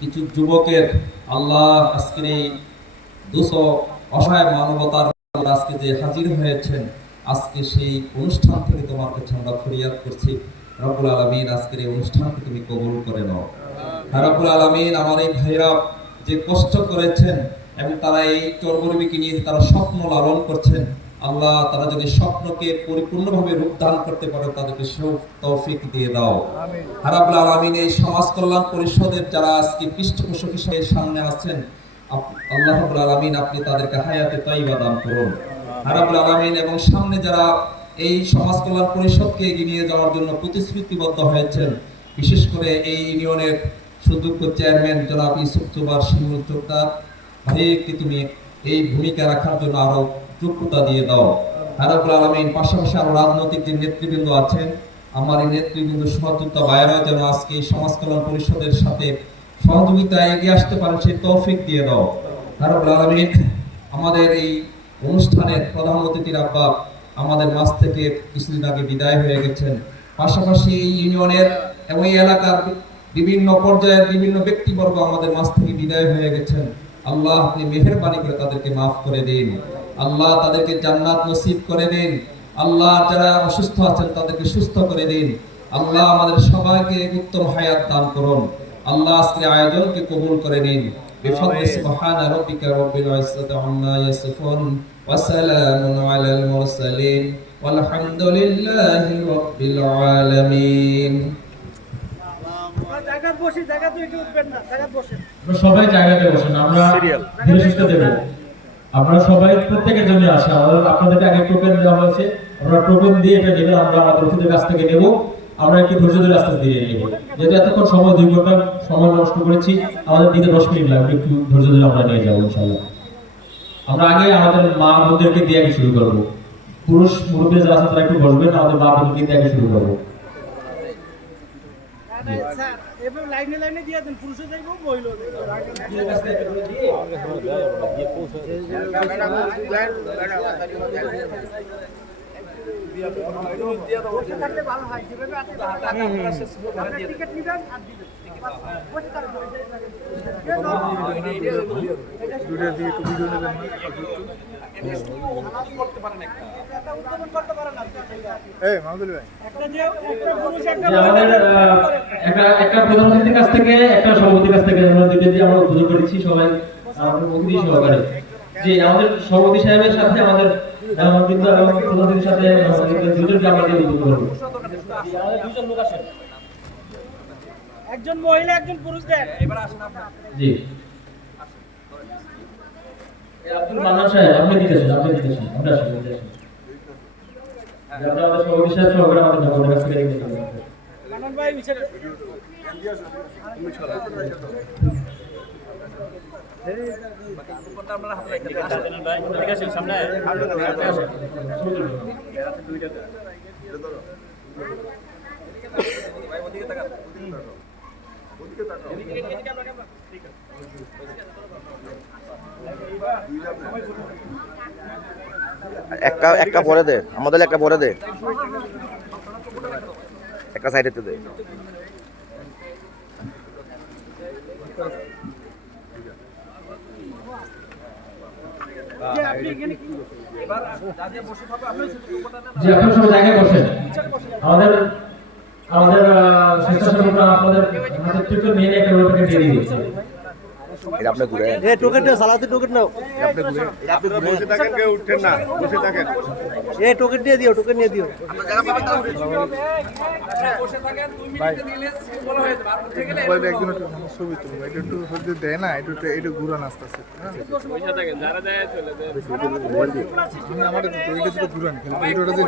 কিছু যুবকের আল্লাহ আজকের এই 200 অসহায় মানবতার আজকে যে হাজির হয়েছেন, আজকে সেই অনুষ্ঠান থেকে তোমার কাছে আমরা ফরিয়াদ করছি, রব্বুল আলামিন আজকের এই অনুষ্ঠানকে তুমি কবুল করে নাও। রব্বুল আলামিন আমার এই ভাইরা যে কষ্ট করেছেন এবং তারা এই চর্বরবিকে নিয়ে তারা স্বপ্ন লালন করছেন, আল্লাহ তারা যদি স্বপ্নকে পরিপূর্ণভাবে রূপদান করতে পারে তাদেরকে তৌফিক দিয়ে দাও। রব্বুল আলামিন এই সমাজ কল্যাণ পরিষদের যারা আজকে পৃষ্ঠপোষক হিসেবে সামনে আছেন, আল্লাহ রাব্বুল আলামিন আপনি তাদেরকে হায়াতে তাইয়্যিবা দান করুন। রব্বুল আলামিন এবং সামনে যারা এই সমাজ কল্যাণ পরিষদকে এগিয়ে নিয়ে যাওয়ার জন্য প্রতিশ্রুতিবদ্ধ হয়েছেন, বিশেষ করে এই ইউনিয়নের সুযোগ্য চেয়ারম্যান জনাব ইউসুফ জুবার শিমুল চোক্তার ভাইকে তুমি এই ভূমিকা রাখার জন্য আরো যোগ্যতা দিয়ে দাও। রব্বুল আলামিন পাশাপাশি আরো রাজনৈতিক যে নেতৃবৃন্দ আছেন, আমার এই নেতৃবৃন্দ সহযোদ্ধা ভাইয়েরা যেন আজকে এই সমাজ কল্যাণ পরিষদের সাথে সহযোগিতায় এগিয়ে আসতে পারেন সেই তৌফিক দিয়ে দাও। রব্বুল আলামিন আমাদের এই অনুষ্ঠানের প্রধান অতিথির আব্বা আমাদের মাঝ থেকে কিছুদিন আগে বিদায় হয়ে গেছেন। পাশাপাশি এই ইউনিয়নের এবং এই এলাকার বিভিন্ন পর্যায়ের বিভিন্ন ব্যক্তিবর্গ আমাদের মাঝ থেকে বিদায় হয়ে গেছেন। আল্লাহ আপনি মেহেরবানি করে তাদেরকে মাফ করে দিন, আল্লাহ তাদেরকে জান্নাত নসিব করে দিন, আল্লাহ যারা অসুস্থ আছেন তাদেরকে সুস্থ করে দিন, আল্লাহ আমাদের সবাইকে উত্তম হায়াত দান করুন, আল্লাহ আজকের আয়োজনকে কবুল করে নিন। বিফadli সুবহানা রাব্বিকা রাব্বিল ইজ্জাতি আম্মা ইয়াসিফুন ওয়া সালামুন আলাল মুরসালিন ওয়ালহামদুলিল্লাহি রাব্বিল আলামিন। সবাই জায়গাতে বসেন, আমরা ধীরে সুস্থে দেব। আপনারা সবাই প্রত্যেকের জন্য আসে, আপনাদেরকে আগে টোকেন দেওয়া হয়েছে, আমরা টোকেন দিয়ে এটা নেবেন, আমরা আমাদের অতিথির কাছ থেকে নেব। আমরা একটু ধৈর্য ধরে আস্তে দিয়ে নেব, যেহেতু এতক্ষণ সময় 2 ঘন্টা সময় নষ্ট করেছি, আমাদের দিতে 10 মিনিট লাগবে, একটু ধৈর্য ধরে আমরা নিয়ে যাবো ইনশাআল্লাহ। আমরা আগে আমাদের মা বোনদেরকে দিয়ে আগে শুরু করবো, পুরুষ মুরব্বী যারা আছেন তারা একটু বসবেন, আমাদের মা বোনদেরকে দিয়ে আগে শুরু করবো। লাইনে লাইনে দিয়ে দেন, পুরুষও যাইব মহিলাও ভালো হয়, টিকিট নিবেন আর দিবেন। একটা প্রধানমন্ত্রীর কাছ থেকে একটা সভাপতির কাছ থেকে আমরা দুটো দিয়ে আমরা উদ্বোধন করেছি সবাই আমাদের অতিথি সহকারে। যে আমাদের সভাপতি সাহেবের সাথে আমাদের কিন্তু প্রধানমন্ত্রীর সাথে দুজনকে আমরা দিয়ে উদ্বোধন করবো। দুজন লোক আসেন, একজন মহিলা একজন পুরুষ দেন। এবার আসেন আপনারা। জি আব্দুল মান্নান সাহেব, আপনি দিতেছেন আমরা আসেন। আমরা আমাদের সভাপতি সাহেব সহকারে আমাদের আমাদের কাছ থেকে নিয়ে যাবো। মান্নান ভাই বিচার একটা পরে দে, আমাদের একটা পরে দে, একটা সাইডে দে। জি আপনারা সবাই জায়গায় বসেন। আমাদের আমাদের স্বেচ্ছাসেবকরা আপনাদের হাতে টিকিট নিয়ে একটা রোপকে দিয়ে দিয়েছে। এটা আপনি ঘুরে এই টোকেন নাও, সালাতে টোকেন নাও। আপনি ঘুরে আপনি বসে থাকেন, কেউ উঠেন না, বসে থাকেন। এই টোকেন নিয়ে দিও, টোকেন নিয়ে দিও। আপনারা বসে থাকেন, 2 মিনিটে দিলে বলা হয়ে যাবে। আপনি থেকে গেলে মোবাইলে একজন একটু ছবি তুলবে, এটা একটু হতে দেয় না, এটা ঘুরান আস্তে আস্তে। বসে থাকেন, যারা যায় চলে যায়। আমার দুটো ঘুরান, কিন্তু ভিডিওটা যে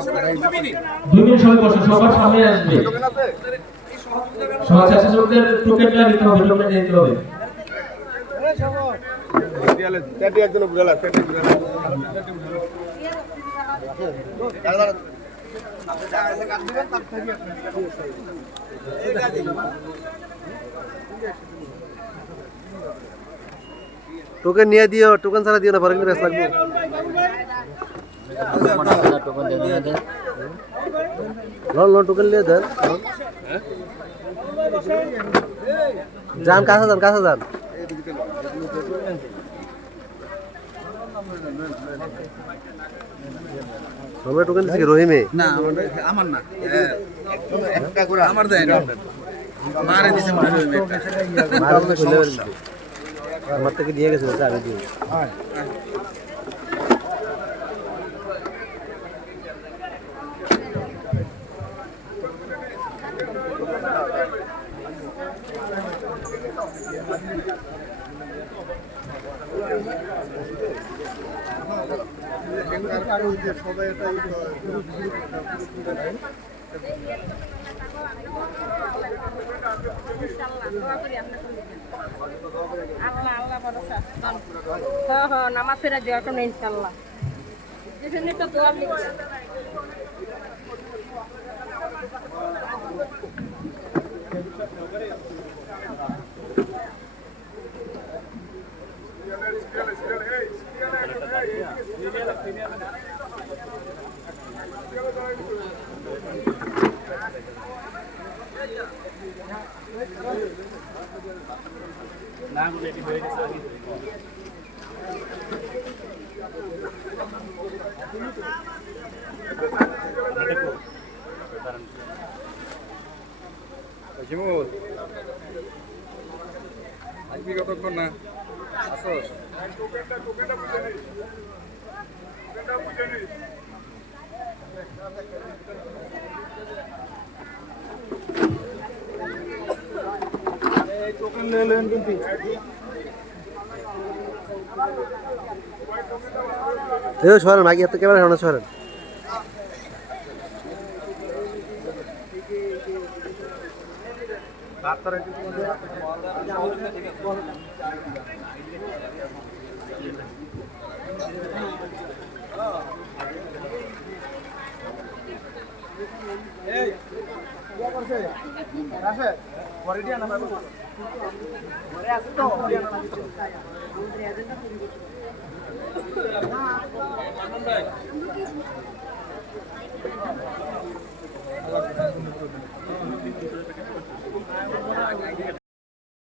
2 মিনিট সময় বসে সবার সামনে আসবে। সবার স্বেচ্ছাসেবকদের টোকেনটা নিতে হবে, টোকেন নিতে হবে। ক্যাটি একজন ঘুরালা, ক্যাটি ঘুরালা। টোকেন নিয়ে দিও, টোকেন ছাড়া দিও না, পরে কিন্তু রেস লাগবে। টোকেন নিয়ে দেন। যান কাছে যান কাছে যান। রহিমে টোকেন দিচ্ছে কি রহিমে? না আমার না আমার দেয় না মারে দিছে মারে মায়ের কাছে খুলে ফেলছে। আমার থেকে নিয়ে গেছে বলছে আমি দিই। সবাই এটা আল্লাহ আল্লাহ ভরসা হ্যাঁ হ্যাঁ নামাজ ফেরা দেওয়া কোনো ইনশাল্লাহ যেখানে তো দোয়া লিখছে জিমুল আজকে কতক্ষণ না আসোস এই সরেন আগে এত ক্যামেরা সামনে সরেন।